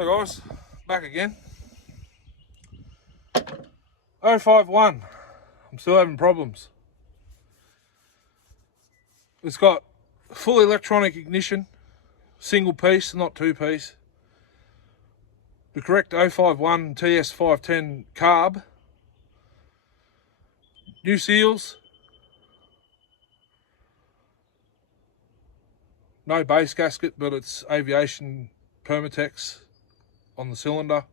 Hey guys, back again. 051. I'm still having problems. It's got full electronic ignition, single piece, not two piece. The correct 051 TS510 carb. New seals. No base gasket, but it's aviation Permatex on the cylinder.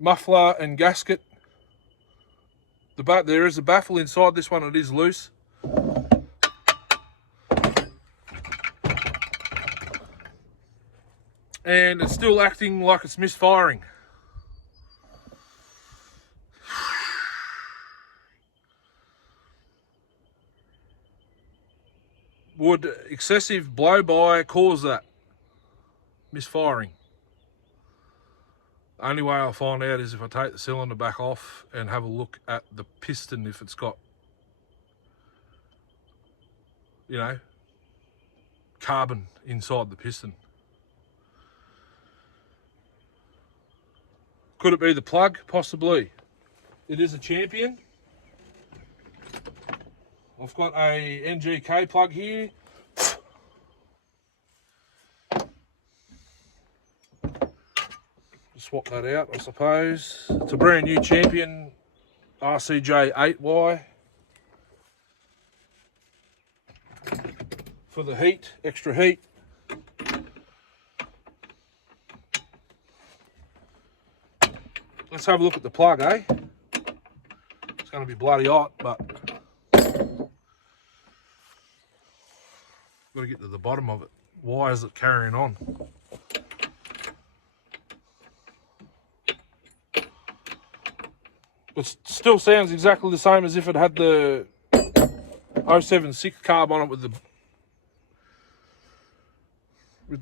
Muffler and gasket. There is a baffle inside this one, it is loose. And it's still acting like it's misfiring. Would excessive blow-by cause that misfiring? The only way I'll find out is if I take the cylinder back off and have a look at the piston, if it's got, you know, carbon inside the piston. Could it be the plug? Possibly. It is a Champion. I've got a NGK plug here. Swap that out, I suppose. It's a brand new Champion RCJ 8Y. For the heat, extra heat. Let's have a look at the plug, eh? It's going to be bloody hot, but got to get to the bottom of it. Why is it carrying on? It still sounds exactly the same as if it had the 076 carb on it with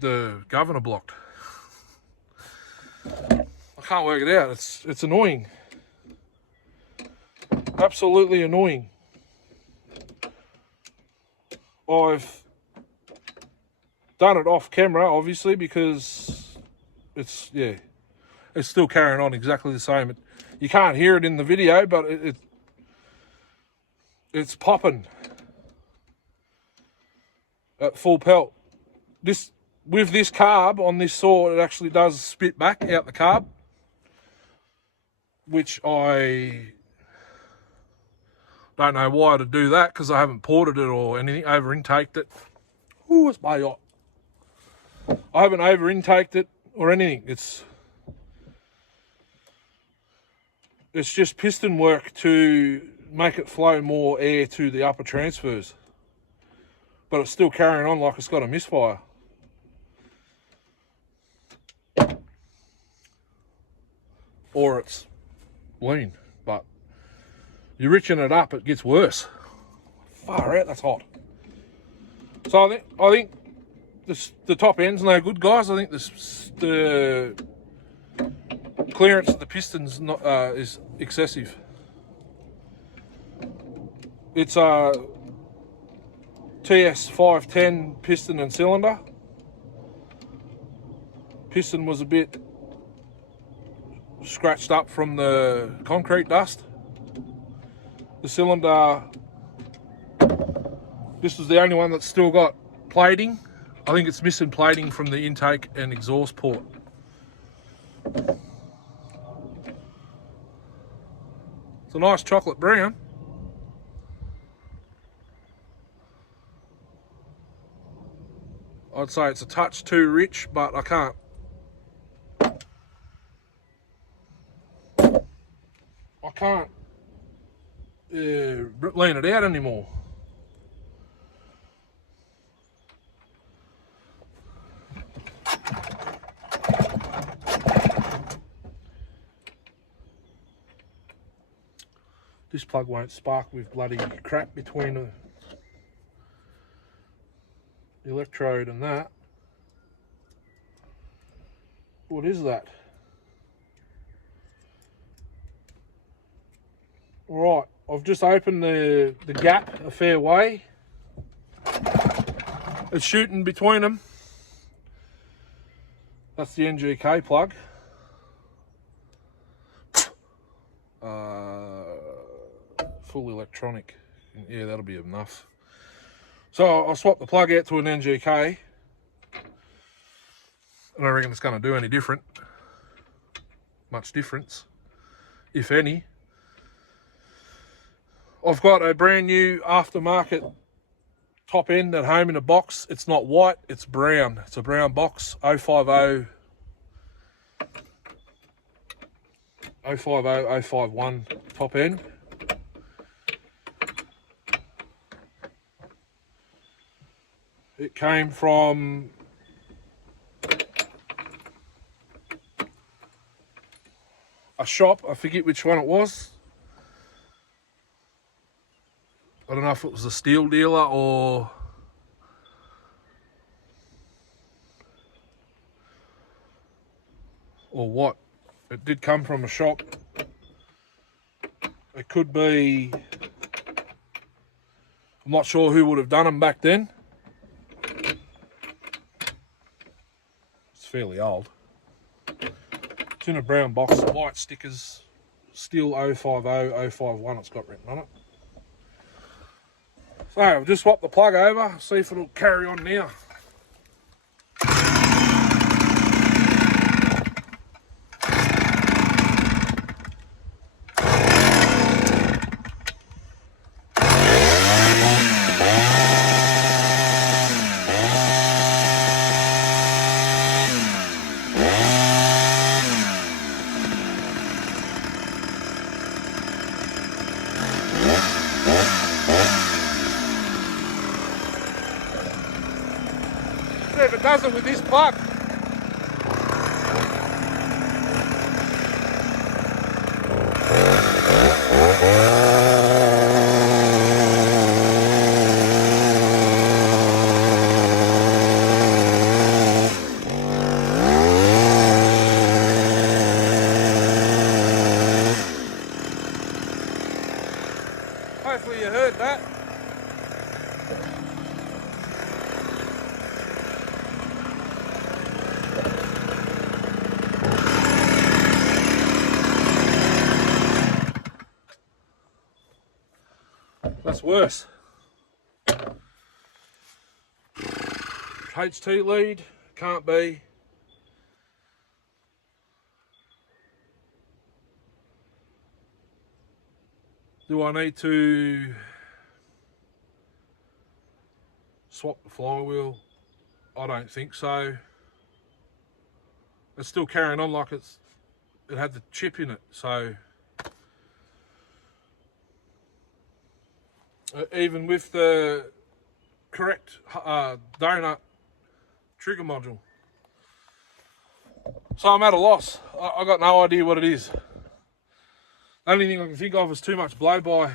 the governor blocked. I can't work it out. It's annoying. Absolutely annoying. I've done it off camera, obviously, because it's still carrying on exactly the same. You can't hear it in the video, but it's popping at full pelt. With this carb on this saw, it actually does spit back out the carb, which I don't know why to do that, because I haven't ported it or anything, over intaked it. Ooh, it's way hot. I haven't over intaked it or anything. It's just piston work to make it flow more air to the upper transfers. But it's still carrying on like it's got a misfire. Or it's lean. But you richen it up, it gets worse. Far out, that's hot. So I think the top end's no good, guys. I think the clearance of the pistons is excessive. It's a TS510 piston and cylinder. Piston was a bit scratched up from the concrete dust. The cylinder, this was the only one that's still got plating. I think it's missing plating from the intake and exhaust port. It's a nice chocolate brown. I'd say it's a touch too rich, but I can't lean it out anymore. This plug won't spark with bloody crap between the electrode and that. What is that? Alright, I've just opened the gap a fair way. It's shooting between them. That's the NGK plug. Full electronic. Yeah, that'll be enough. So I'll swap the plug out to an NGK. I don't reckon it's going to do any different. Much difference, if any. I've got a brand new aftermarket top end at home in a box. It's not white, it's brown. It's a brown box, 050 051 top end. It came from a shop, I forget which one it was. I don't know if it was a Stihl dealer or what. It did come from a shop. It could be, I'm not sure who would have done them back then. It's fairly old. It's in a brown box, white stickers, Stihl 050 051 it's got written on it. So I'll just swap the plug over, see if it'll carry on now. If it does it with this plug. Hopefully you heard that. That's worse. HT lead, can't be. Do I need to swap the flywheel? I don't think so. It's still carrying on like it had the chip in it, so even with the correct donut trigger module. So I'm at a loss. I got no idea what it is. The only thing I can think of is too much blow-by.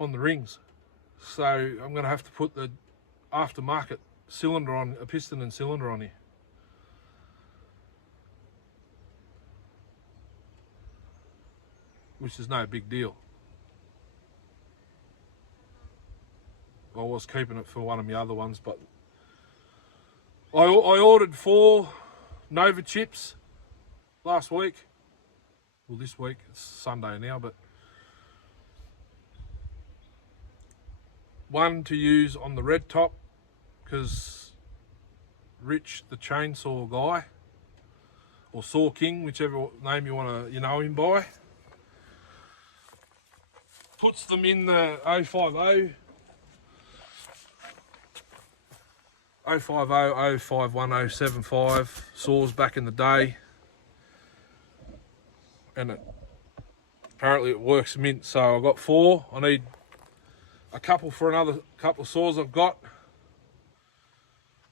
On the rings. So I'm going to have to put the aftermarket cylinder on, a piston and cylinder on here. Which is no big deal. I was keeping it for one of my other ones, but I ordered 4 Nova chips last week. Well, this week, it's Sunday now, but one to use on the red top, because Rich, the chainsaw guy, or Saw King, whichever name you want to, you know him by, puts them in the 050 050 051 saws back in the day, and apparently it works mint. So I've got 4. I need a couple for another couple of saws I've got,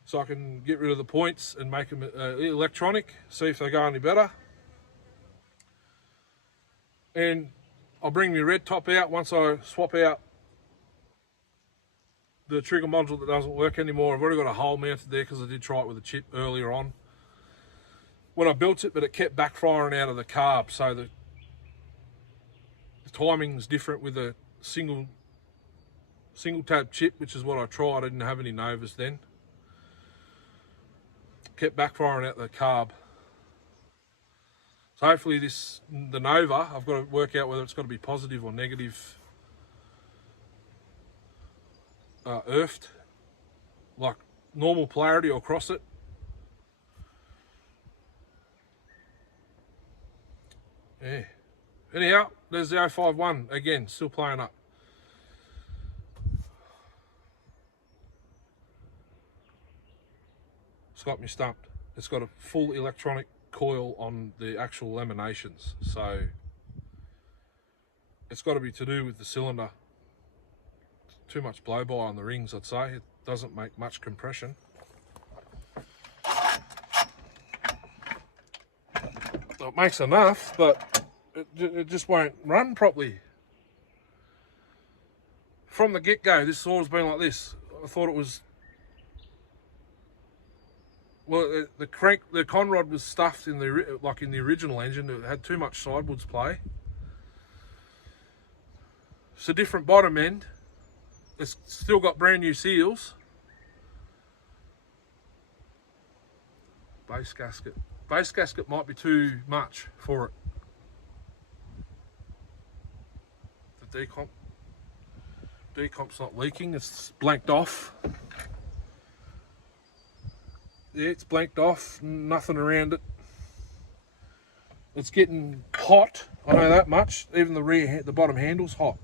so I can get rid of the points and make them electronic, see if they go any better. And I'll bring my red top out once I swap out the trigger module that doesn't work anymore. I've already got a hole mounted there because I did try it with a chip earlier on when I built it, but it kept backfiring out of the carb. So the timing's different with a single single tab chip, which is what I tried. I didn't have any Novas then. Kept backfiring out the carb. So hopefully the Nova, I've got to work out whether it's got to be positive or negative earthed, like normal polarity or cross it. Yeah. Anyhow, there's the 051 again, still playing up. It's got me stumped. It's got a full electronic coil on the actual laminations, so it's got to be to do with the cylinder. Too much blow-by on the rings, I'd say. It doesn't make much compression. Well, it makes enough, but it just won't run properly. From the get-go, this saw's been like this. I thought it was... Well, the conrod was stuffed in the original engine. It had too much sidewoods play. It's a different bottom end. It's still got brand new seals. Base gasket. Base gasket might be too much for it. The decomp's not leaking. It's blanked off. Yeah, it's blanked off, nothing around it. It's getting hot, I know that much. Even the bottom handle's hot.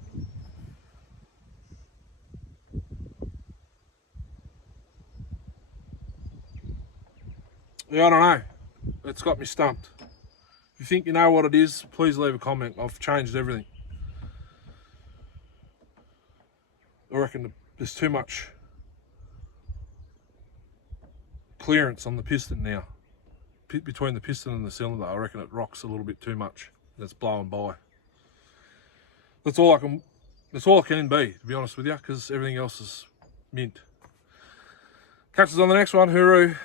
Yeah, I don't know. It's got me stumped. If you think you know what it is, please leave a comment. I've changed everything. I reckon there's too much clearance on the piston now, between the piston and the cylinder. I reckon it rocks a little bit too much. That's blowing by. That's all it can be, to be honest with you, because everything else is mint. Catch us on the next one. Hooroo.